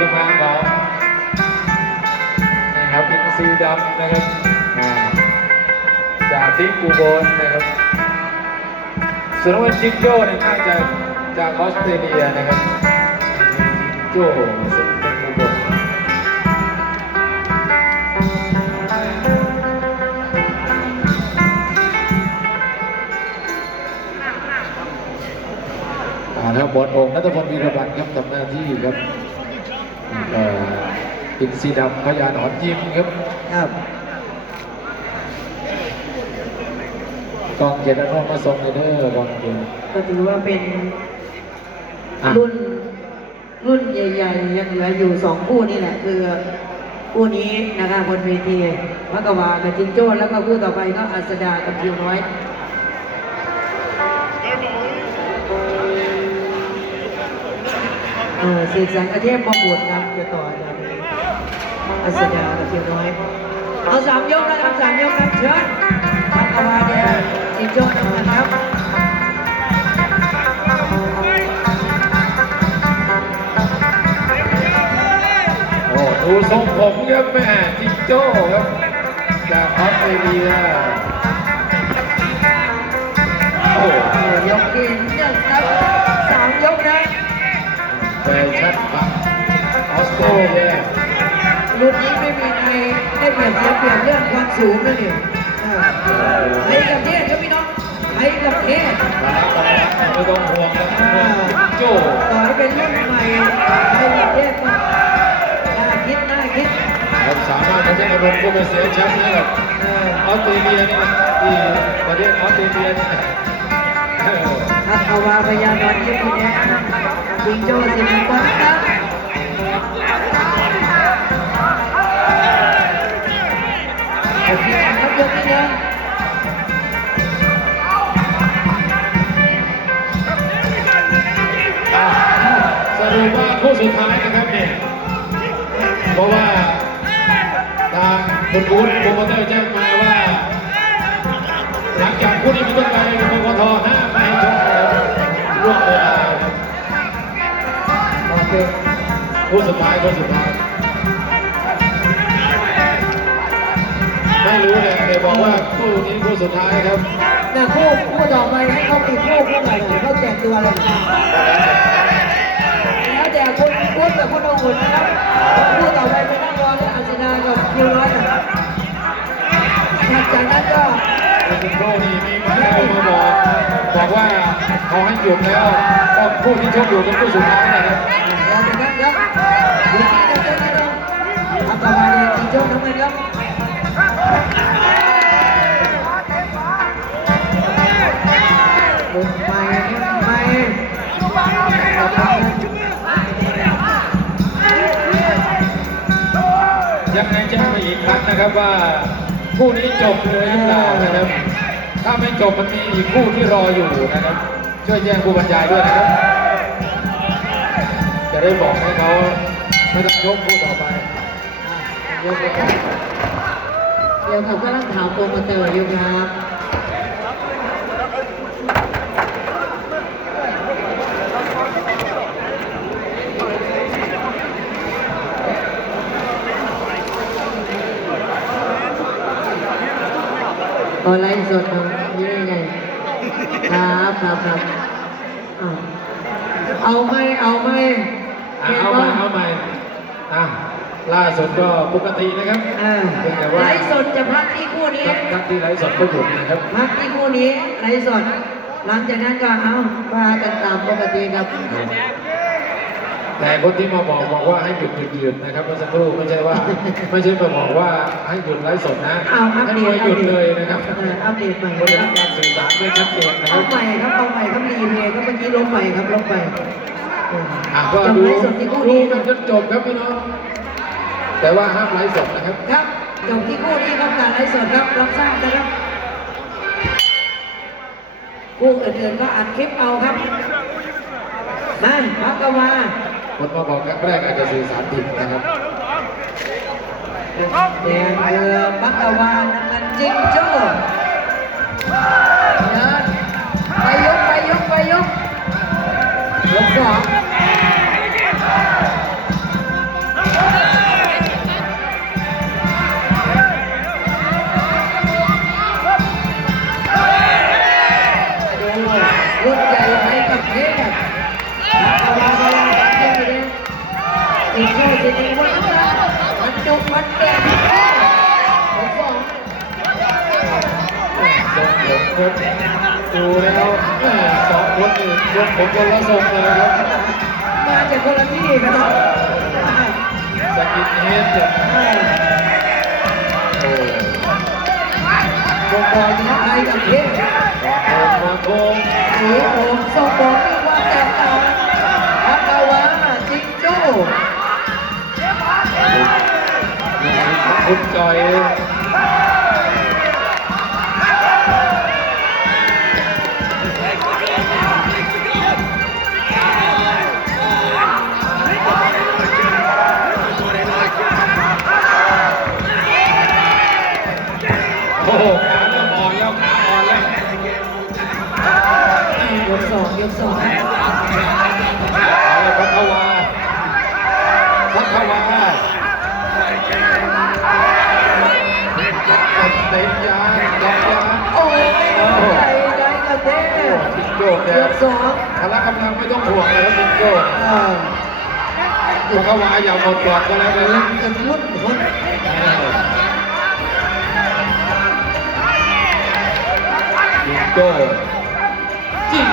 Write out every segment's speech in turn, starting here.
ทีมงานของนี่ครับอินซีดำนะครับจากทีมกูโบนนะครับส่วนวันจิงโจ้เนี่ยน่าจะจากออสเตรเลียนะครับจิงโจ้สุดเป็นกูโบนอ่าแล้วบอลองนัทพลวีรบันครับทำหน้าที่ครับ อ่ออินซีดำพยาหนอนยิ้มครับครับกองเกียรตินนท์มาส่งเลยเด้อกองเกียรติก็ถือว่าเป็นอะรุ่นรุ่นใหญ่ๆยังเหลืออยู่สองคู่นี่แหละคือคู่นี้นะคะบนเวทีมักกะวากับจิงโจ้แล้วก็คู่ต่อไปก็อัสดากับคิวน้อย เออเสกสรรกระเทพมาบุญครับจะต่อจากอัสดากับคิวน้อย เอาสามยกนะครับสามยกครับเชิญมักกะวาเดียจิงโจ้นะครับโอ้ดูทรงผมครับแม่จิงโจ้ครับจากออสเตรเลียโอ้ยกที่หนึ่งครับสามยกนะ ชั่นครับออสเตเลียรุ่นนี้ไม่มีใครได้เปรียบเสียเปรียบเรื่องความสูงนะนี่ไทยกับเทศครับพี่น้องไทยกับเทศไม่ต้องห่วงนะโจ้ต่อให้เป็นรุ่นใหม่ไทยกับเทศก็น่าคิดน่าคิดครับสามารถจะได้อารมณ์ก็ไปเสียแชมป์ให้กับออสเตรเลียนี่ที่ประเทศออสเตรเลียนี่ครับเอาวาพยานอนยิ้มทีนี้ จิงโจ้สิบกว่าครับโอเคครับยกที่หนึ่งอะสรุปว่าคู่สุดท้ายนะครับเนี่ยเพราะว่าทางคุณอู๊ดโปรโมเตอร์แจ้งมาว่า หลังจากคู่นี้เป็นต้นไปปปทห้ามไม่ให้ช คู่สุดท้ายคู่สุดท้าย ไม่รู้เลยแต่บอกว่าคู่นี้คู่สุดท้ายครับแต่คู่คู่ต่อไปให้เขาติดคู่คู่ใหม่เขาแจกตัวเลยแล้วแต่คุณพูดกับคุณองุ่นนะครับคู่ต่อไปไปนั่งรอที่อัศนากับคิวร้อยนะครับจากนั้นก็คุณโรนี่มีมาโทรมาบอกบอกว่าเขาให้หยุดแล้วก็คู่ที่ชกอยู่เป็นคู่สุดท้ายนะครับ ต่อมาเนี่ยจีโจ้น้ำเงินครับมุมไปไปต่อไปยังไงแจ้งมาอีกครั้งนะครับว่าคู่นี้จบเลยหรือเปล่านะครับ ถ้าไม่จบมันมีอีกคู่ที่รออยู่นะครับ ช่วยแจ้งผู้บรรยายด้วยนะครับ จะได้บอกให้เขาไม่ต้องยกคู่ต่อไป เดี๋ยวผมกำลังถามโปรโมเตอร์อยู่ครับออนไลน์สดครับนี่ไงครับครับครับเอาไหมเอาไหมเอาใหมเอาใหมอะ ล่าสุดก็ปกตินะครับเออเพียงแต่ไลว่าฟ์สดจะพักที่คู่นี้ ทั้งที่ไลฟ์สดก็หยุดนะครับ พักที่คู่นี้ไลฟ์สด หลังจากนั้นก็เอามากันตามปกติครับ แต่คนที่มาบอกบอกว่าให้หยุดหยุดหยุดนะครับเมื่อสักครู่ไม่ใช่ว่า ไม่ใช่มาบอกว่าให้หยุดไลฟ์สดนะเอาอัปให้เดมาตหยุดเลยนะครับเอออัปเดตใหม่บริคการับรสื่อสารไม่ชัดเจนนะคเอารับ ใหม่ครับเอาใหม่ครับรีเพลย์ครับเมื่อกี้ลบใหม่ครับลบใหม่เอออะก็จบดูไลฟ์สดที่คู่ดูนี้คกัรันบจนจบครับพี่น้อง แต่ว่าห้ามไลฟ์สดนะครับ ครับจบที่คู่นี้ครับการไลฟ์สดครับรับทราบนะครับคู่อื่นๆก็อัดคลิปเอาครับมาพักกวาคนมาบอกครั้งแรกอาจจะสื่อสารผิดนะครับแดงเรือพักกวาน้ำเงินจิงโจ้เดินไปยกไปยกไปยกยกสอง ผมดูแล้วแม่สองคนนี่ยกผมคนละทรงเลยครับมาจากคนละที่นะครับสกินเฮดเนี่ยโอ้วงบอลชนะไทยกับเทพโหมาโกงสีผมส่งบอกมีความแตกต่างพักาวาจิงโจ้คุณจอย องยกสองเอาเลยพักวาพักวาเต็มยางยางยางโอ้ยไทยไทยกับเทพจิงโจ้ยเนี่ยกสองพละกำลังไม่ต้องห่วงเลยครับจิงโจ้อ่าพักวาอย่าหมดก่อนก็แล้วกันนะจะมุดมุดจิงโจ้ จิง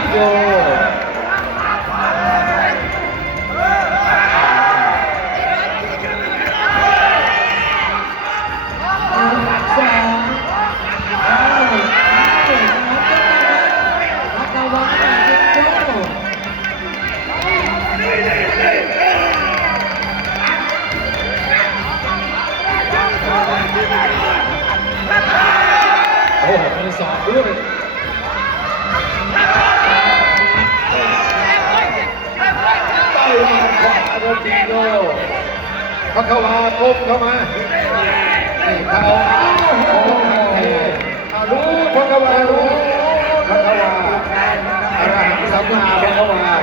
จิโจ้พักวาก้มเข้ามาเขาโอ้โหรู้พักวารู้พักวาอรหังสัมมาพักวา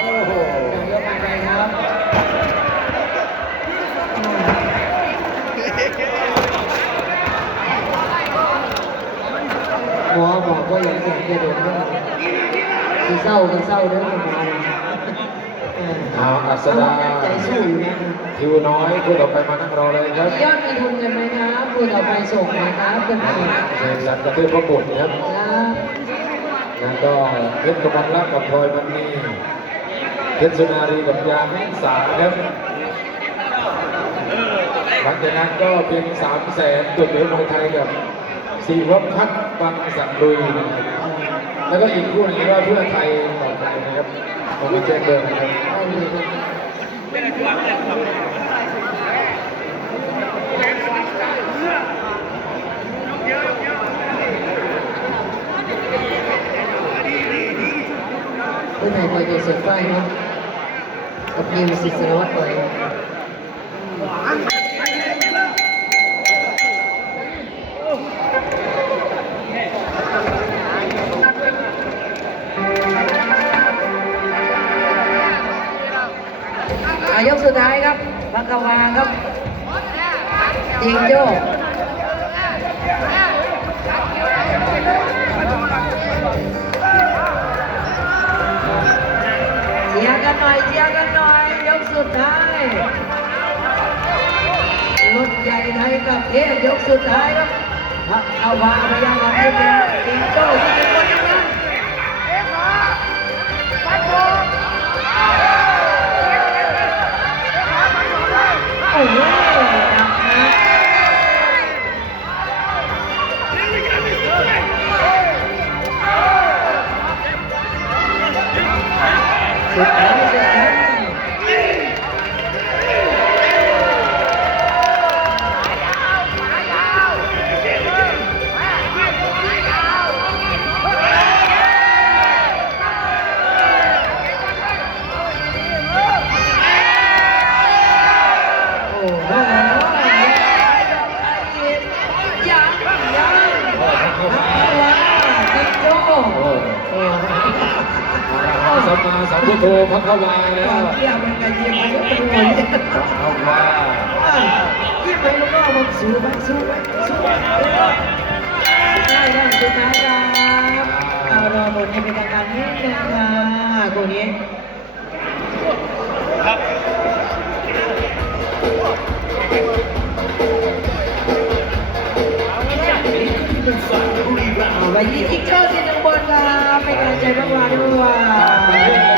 โอ้โหยกไปครับหมอบอกว่าอย่างแก่จะโดนด้วยคือเศร้าก็เศร้าเด้อมอ เออเอาอัศดาใจสู้อยู่นะทิวน้อยคู่ต่อไปมานั่งรอเลยครับยอดมีทุนกันไหมครับคุณเอาไปส่งนะครับเพื่อนๆเสกสรรกระตือพระบุตรครับครับแล้วก็เพชรกำมลรักกับพลอยมันนี่เพชรสุนารีกับยาแม่งสาครับหลังจากนั้นก็เพียงสามแสนตัวเหนือมวยไทยกับสีพบพัฒน์บางสันลุยนะครับแล้วก็อีกคู่หนึงว่าเพื่อไทยต่อไทยนะครับ ผมไม่เช็คเดิมนะครับเอาเลยครับเพื่อนไทยคอยจะเสียป้ายเนาะกับนิวสิสารวัตรไปอย สุดท้ายครับบังกวาครับจิงโจ้เชียร์กันหน่อยเชียร์กันหน่อยยกสุดท้ายรุ่นใหญ่ไทยกับเทพยกสุดท้ายครับพระอาวาพยายามให้เป็นจิงโจ้ที่ามพุทโธพักเข้ามาแล้วเกี่ยวมันกับเยี่ยมมันก็เป็นหมดเอาว่าเยี่ยมไปแล้วก็มันสู้ไปสู้ไปสู้ไปได้ได้สุดท้ายครับเอารอผลให้เป็นทางการนิดนึงค่ะคนนี้เอาไปที่ทิกเกอร์สีน้ำบนครับเป็นกำลังใจพวกเราด้วยประเทศเลยครับจากออสเตรเลียคยิรันบดีด้วย